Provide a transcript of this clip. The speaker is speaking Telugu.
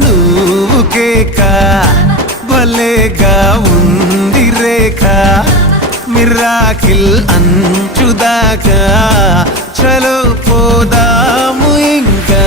నువ్వు కేక భలేగా ఉంది రేఖ మిరాకిల్ అంచుదాకా చలో పోదాము ఇంకా